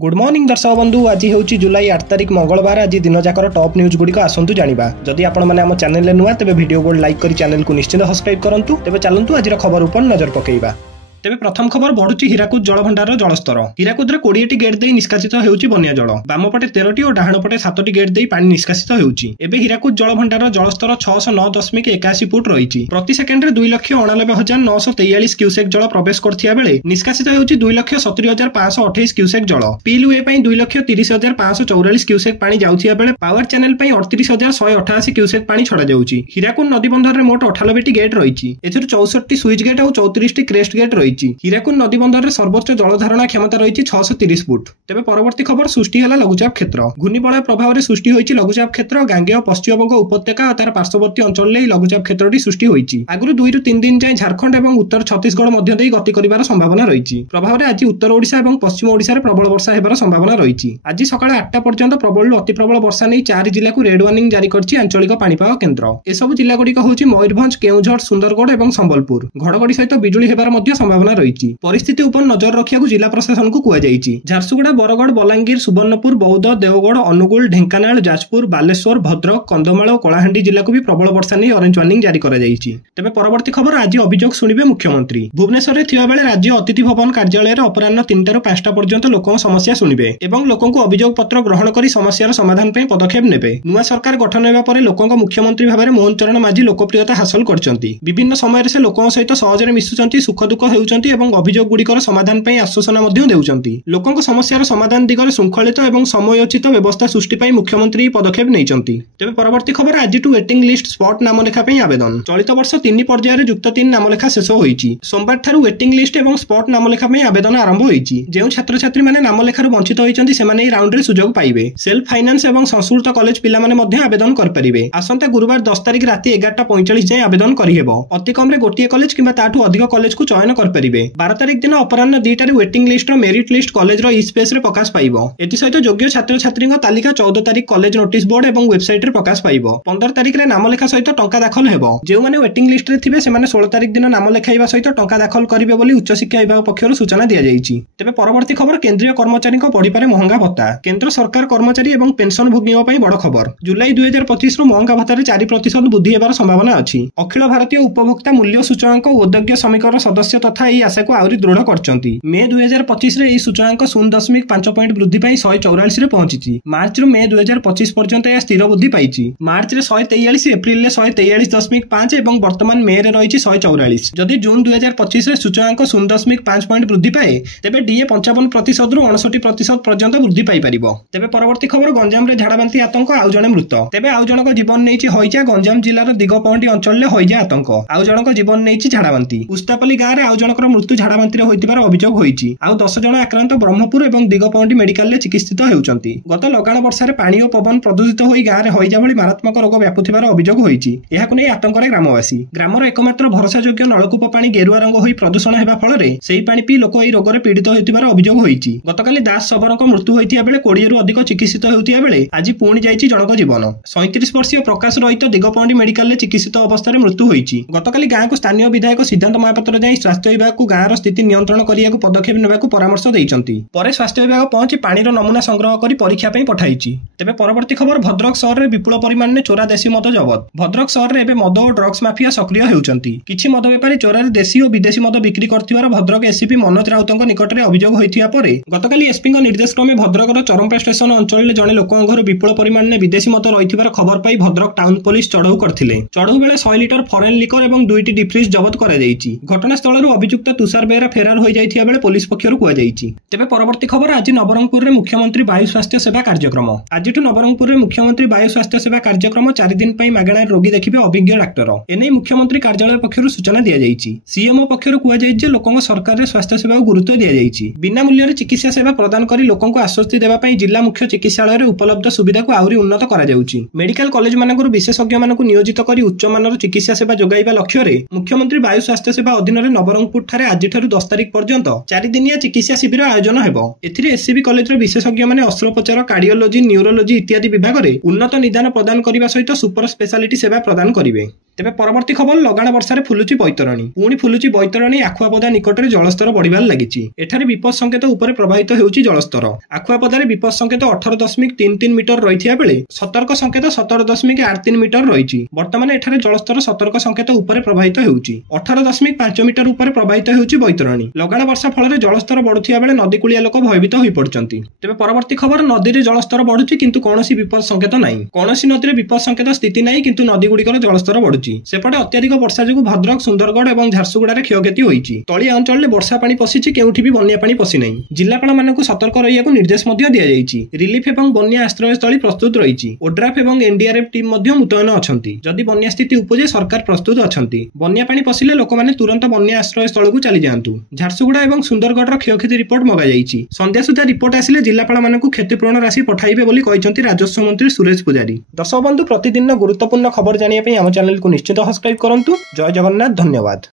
Good morning दर्शक बंधु। आज हूँ जुलाई 8 तारिख मंगलवार। आज दिन जाकर टॉप न्यूज गुड़िक आसतु जाना। जदि आपम चैनल नुआ तेज वीडियो को लाइक कर चैनल को निश्चित सब्सक्राइब करूँ। तेज चलतु आज खबर उपर नजर पकेइबा। तेज प्रथम खबर बढ़ुची हीराकुद जलभंडार जलस्तर। हीराकुद 20टी गेट दे निष्कासित होउची बन्या जल। बामपटे 13टी और डाहाण पटे 7टी गेट दे पानी निष्कासित होउची। एबे हीराकुद जलभंडार जलस्तर 609.81 फुट रही। प्रति सेकेंड 2,89,943 क्यूसेक जल प्रवेश करथिया बेले निष्कासित होउची 2,70,528 क्यूसेक जल। पीलुए पई 2,30,544 क्यूसेक पानी जाउथिया बेले पावर चैनल पई 38,188 क्यूसेक पानी छड़ा जाउची। हीराकुद नदी बंधर रे मोट 98टी गेट रही। एथिर 64टी स्विच गेट और 34टी क्रेस्ट गेट रही। हीराकुद नदी बंधर में सर्वोच्च जलधारणा क्षमता रही 630 फुट। तेज परवर्ती खबर सृष्टि है लघुचाप क्षेत्र। घूर्णिबलय प्रभाव में सृष्टि होती लघुचाप क्षेत्र। गांगेय पश्चिमबंग उपत्यका और तार पार्श्ववर्ती अंचल लघुचाप क्षेत्र सृष्टि होती। आगुरी 2 ରୁ 3 दिन जाए झारखंड और उत्तर छत्तीसगढ़ मध्य देई गति करिवार संभावना रही। प्रभाव में आज उत्तर ओडिशा और पश्चिम ओडिशा रे प्रबल वर्षा होबार संभावना रही। आज सकाळ 8टा पर्यंत प्रबल अति प्रबल वर्षा नहीं 4 जिला को रेड वार्निंग जारी करछि आंचलिक पाणीपाग केन्द्र। एसबू जिला गुड़िक होछि मयूरभंज, केउझर, सुंदरगढ़ और संबलपुर। घड़घड़ी सहित बिजुली हेबार मध्य संभावना रही। परिस्थिति उपर नजर रखिया जिला प्रशासन को कुआଯାଇଛି। झारसुगुड़ा, बरगढ़, बलांगीर, सुवर्णपुर, बौद्ध, देवगढ़, अनुगुल, ढेंकानाल, जाजपुर, बालेश्वर, भद्रक, कंधमाल और कलाहांडी जिला को भी प्रबल वर्षा नहीं ऑरेंज वार्निंग जारी कर जाइछि। तेबे परवर्ती खबर आज अभियोग शुणिबे मुख्यमंत्री। भुवनेश्वर रे थिया बेले राज्य अतिथि भवन कार्यालय रे अपराह्न 3टा ରୁ 5टा पर्यंत लोकों समस्या शुणिबे एवं लोकों को अभियोग पत्र ग्रहण करी समस्यार समाधान पे पदक्षेप नेबे। नुआ सरकार गठन हेबा परे लोकों मुख्यमंत्री भाव में मोहन चरण माझी लोकप्रियता हासिल करछंती। विभिन्न समय से लोकों सहित सहजरे मिसुचंती, सुख दुख हेउचंती एवं अभियोग गुड़िकर समाधान पे आश्वासना देउचंती। लोकों समस्यार समाधान दिगरे श्रृंखलित एवं समयोचित व्यवस्था सृष्टि पे मुख्यमंत्री पदक्षेप नैचंती। तेबे परवर्ती खबर आज वेटिंग लिस्ट स्पॉट नामलेखा पे आवेदन। चलित वर्ष 3 पर्याय रे युक्त 3 नामलेखा शेष होईची। सोमवार ठारू वेटिंग लिस्ट एवं स्पॉट नामलेखा पे आवेदन आरंभ होईची। जेउ छात्र छात्री माने नामलेखार वंचित होईचंती सेमाने राउंड रे सुजोग पाइबे। सेल्फ फाइनेंस एवं संस्कृत कॉलेज पिला माने मध्ये आवेदन कर परिबे। आसंता गुरुवार 10 तारिख राति 11:45 जाय आवेदन करि हेबो। अति कम रे गोटिए कॉलेज किबा ताठू अधिक कॉलेज को चयन कर परिबे। 12 तारिख दिन अपराह्न 2टारे waiting list merit list college रो स्पेस रे प्रकाश पाइबो। एति सहित योग्य छात्र छात्री तालिका 14 तारिख कॉलेज नोटिस बोर्ड एवं वेबसाइट रे प्रकाश पाइबो। 15 तारिख रे नामलेखा सहित टंका दाखल हेबो। जेउ माने वेटिंग लिस्ट रे थिबे सेमाने 16 तारिख दिन नाम लेखाइबा सहित टंका दाखल करिवे बोली उच्च शिक्षा विभाग पक्षरु सूचना दिया जायछि। तेबे परवर्ती खबर केंद्रीय कर्मचारी को बढ़ी पारे महंगा भत्ता। केंद्र सरकार कर्मचारी एवं पेंशन भोगियों पई बड़ खबर। जुलाई 2025 रु महंगा भत्ता रे 4% वृद्धि हेबार संभावना अछि। अखिल भारतीय उपभोक्ता मूल्य सूचकांक उद्योग समिकर सदस्य तथा एही आशा को आउरी दृढ़ करचंती। मे 2025 रे एही सूचकांक 0.5 पॉइंट वृद्धि पाई 144 रे पहुंची। मार्च रु मे 2025 पर्यंत यह स्थिर वृद्धि पाई। मार्च रे 143, एप्रिल रे 143.5 एवं वर्तमान मे रे रही 144। जदि जून 2025 रे सूचकांक 0.5 पॉइंट वृद्धि पाए तेबे डीए 55% रु 59% पर्यंत वृद्धि पाई परिबो। तेबे परवर्ती खबर गंजाम रे झाड़ाबांती आतंक आउ जणे मृत। तेबे आउ जणक जीवन नेइछि हइजा। गंजाम जिल्लार दिगपहंडी अंचल रे हइजा आतंक आउ जणक जीवन नेइछि झाड़ाबांती। उस्तापल्ली गाँ रे आउ जणकर मृत्यु झाड़ाबांती रे होइतिबार अभियोग होइछि। आउ 10 जण आक्रांत ब्रह्मपुर एवं दिगपहंडी मेडिकल रे चिकित्सित हेउचंती। गत लगाण वर्षा रे पानी और पवन प्रदूषित होई गाँ रे हइजा भली मारात्मक रोग व्यापुथिबार अभियोग होइछि। एहाकु नै आतंक रे ग्रामवासी ग्रामर एकमात्र भरोसायोग्य नलकूप पानी गेरुआ रंग होई प्रदूषण हेबा फଳରେ सेही पानी पी लोक एही रोगरे पीड़ित होइतिबार अभियोग होइछि। गतकाली दास सबरक मृत्यु होइतिया बेले 20 ରୁ अधिक चिकित्सित हेउतिया बेले आज पुणी जाइछि जनक जीवन। 37 वर्षीय प्रकाश रहित दिगपहंडी मेडिकल रे चिकित्सित अवस्था रे मृत्यु होइछि। गतकाली गाँ को स्थानीय विधायक सिद्धांत महापात्र जाई स्वास्थ्य विभाग को गाँ रो स्थिति नियंत्रण करिया को पदक्षेप नेबाकू परामर्श दैचंती। परे स्वास्थ्य विभाग पहुंची पानी रो नमूना संग्रह करी परीक्षा पई पठाइछि। तेबे परवर्ती खबर भद्रक शहर रे विपुल परिमाण ने चोरा देशी मद जबत। भद्रक शहर रे एबे मद और ड्रग्स माफिया सक्रिय हेउचंती। किछि मद बेपारी चोरा रे देशी और विदेशी मद बिक्री करथिबार भद्रक एसपी मनोज राउतଙ୍କ निकटरे अभियोग होइथिया परे गतकाली एसपी को निर्देश क्रमे भद्रक रो चरमपा स्टेशन अंचल रे जणे लोकଙ୍କ घर विपुल परिमाण ने विदेशी मद रहिथिबार खबर पाई भद्रक टाउन पुलिस चढ़ऊ करथिले। चढ़ऊ बेले 100 लिटर फॉरेन लिकर एवं 2टी डिफ्रिज जबत करा जायछि। घटनास्थल रो अभियुक्त तुषार बेरा फेरार होई जायथिया बेले पुलिस पक्षरु कुआ जायछि। तेबे परवर्ती खबर आज नवरंगपुर रे मुख्यमंत्री वायु स्वास्थ्य सेवा कार्यक्रम। आजिठु नवरंगपुर रे मुख्यमंत्री वायु स्वास्थ्य सेवा कार्यक्रम 4 दिन पई मागणा रोगी देखिबे अभिज्ञ डाक्टर। एनै मुख्यमंत्री कार्यालय पक्षरु सूचना दिया जायछि। सीएमओ पक्षरु कुआ जायछि जे लोकଙ୍କ सरकार रे स्वास्थ्य सेवा को गुरुत्व दिया जायछि। बिना मूल्य रे चिकित्सा सेवा प्रदान करी लोकଙ୍କୁ आश्वस्ति देबा पई जिल्ला मुख्य चिकित्सालय रे उपलब्ध सुविधा को आउरी उन्नत करा जाउछि। मेडिकल कॉलेज मानकर विशेषज्ञ मानकु नियोजित करी उच्च मानर चिकित्सा सेवा जोगाइबा लक्ष्य रे मुख्यमंत्री वायु स्वास्थ्य सेवा अधीन रे नवरंगपुर ठारे आजिठारु 10 तारिख पर्यंत 4 दिनिया चिकित्सा शिविर आयोजन हेबो। एथिरे एससीबी कॉलेज रे विशेषज्ञ माने अस्त्रोपचार, कार्डियोलॉजी, न्यूरोलॉजी इत्यादि विभाग रे उन्नत निदान प्रदान करिबा सहित सुपर स्पेशलिटी सेवा प्रदान करिवे। ତେବେ ପରବର୍ତ୍ତୀ ଖବର ଲଗାଣ ବର୍ଷାରେ ଫୁଲୁଛି ବୈତରଣୀ। ପୁଣି ଫୁଲୁଛି ବୈତରଣୀ। ଆଖୁଆପଦା ନିକଟରେ ଜଳସ୍ତର ବଢିବାରେ ଲାଗିଛି। ଏଠାରେ ବିପଦ ସଂକେତ ଉପରେ ପ୍ରବାହିତ ହେଉଛି ଜଳସ୍ତର। ଆଖୁଆପଦାରେ ବିପଦ ସଂକେତ 18.33 ମିଟର ରହିଥିବା ବେଳେ ସତର୍କ ସଂକେତ 17.83 ମିଟର ରହିଛି। ବର୍ତ୍ତମାନ ଏଠାରେ ଜଳସ୍ତର ସତର୍କ ସଂକେତ ଉପରେ ପ୍ରବାହିତ ହେଉଛି। 18.5 ମିଟର ଉପରେ ପ୍ରବାହିତ ହେଉଛି ବୈତରଣୀ। ଲଗାଣ ବର୍ଷା ଫଳରେ ଜଳସ୍ତର ବଢୁଥିବା ବେଳେ ନଦୀକୂଳିଆ ଲୋକ ଭୟଭୀତ ହୋଇପଡୁଛନ୍ତି। ତେବେ ପରବର୍ତ୍ତୀ ଖବର ନଦୀରେ ଜଳସ୍ତର ବଢୁଛି କିନ୍ତୁ କୌଣସି ବିପଦ ସଂକେତ ନାହିଁ। କୌଣସି ନଦୀରେ ବିପଦ ସଂକେତ ସ୍ଥିତି ନାହିଁ କିନ୍ତୁ ନଦୀଗୁଡ଼ିକର ଜଳସ୍ତର ବଢୁଛି। ସେପଟେ ଅତ୍ୟଧିକ ବର୍ଷା ଯୋଗୁଁ ଭଦ୍ରକ, ସୁନ୍ଦରଗଡ଼ ଏବଂ ଝାରସୁଗୁଡ଼ାରେ କ୍ଷୟକ୍ଷତି ହୋଇଛି। ତଳିଆ ଅଞ୍ଚଳରେ ବର୍ଷା ପାଣି ପଶିଛି, କେଉଁଠି ବି ବନ୍ୟା ପାଣି ପଶିନାହିଁ। ଜିଲ୍ଲାପାଳମାନଙ୍କୁ ସତର୍କ ରହିବାକୁ ନିର୍ଦ୍ଦେଶ ମଧ୍ୟ ଦିଆଯାଇଛି। ରିଲିଫ ଏବଂ ବନ୍ୟା ଆଶ୍ରୟସ୍ଥଳୀ ପ୍ରସ୍ତୁତ ରହିଛି। ଓଡ୍ରାଫ୍ ଏବଂ ଏନଡିଆରଏଫ୍ ଟିମ୍ ମଧ୍ୟ ମୁତୟନ ଅଛନ୍ତି। ଯଦି ବନ୍ୟା ସ୍ଥିତି ଉପୁଜେ ସରକାର ପ୍ରସ୍ତୁତ ଅଛନ୍ତି। ବନ୍ୟା ପାଣି ପଶିଲେ ଲୋକମାନେ ତୁରନ୍ତ ବନ୍ୟା ଆଶ୍ରୟସ୍ଥଳକୁ ଚାଲିଯାଆନ୍ତୁ। ଝାରସୁଗୁଡ଼ା ଏବଂ ସୁନ୍ଦରଗଡ଼ର କ୍ଷୟକ୍ଷତି ରିପୋର୍ଟ ମଗାଯାଇଛି। ସନ୍ଧ୍ୟା ସୁଦ୍ଧା ରିପୋର୍ଟ ଆସିଲେ ଜିଲ୍ଲାପାଳମାନଙ୍କୁ କ୍ଷତିପୂରଣ ରାଶି ପଠାଇବେ ବୋଲି କହିଛନ୍ତି ରାଜସ୍ୱ ମନ୍ତ୍ରୀ ସୁରେଶ ପୂଜାରୀ। ଦର୍ଶକ ବନ୍ଧୁ, ପ୍ରତିଦିନ ଗୁରୁତ୍ୱପୂର୍ଣ୍ଣ ଖବର ଜାଣିବା ପାଇଁ ଆମ ଚ୍ୟାନେଲକୁ ନିଶ୍ଚିତ ସବସ୍କ୍ରାଇବ କରନ୍ତୁ। ଜୟ ଜଗନ୍ନାଥ, ଧନ୍ୟବାଦ।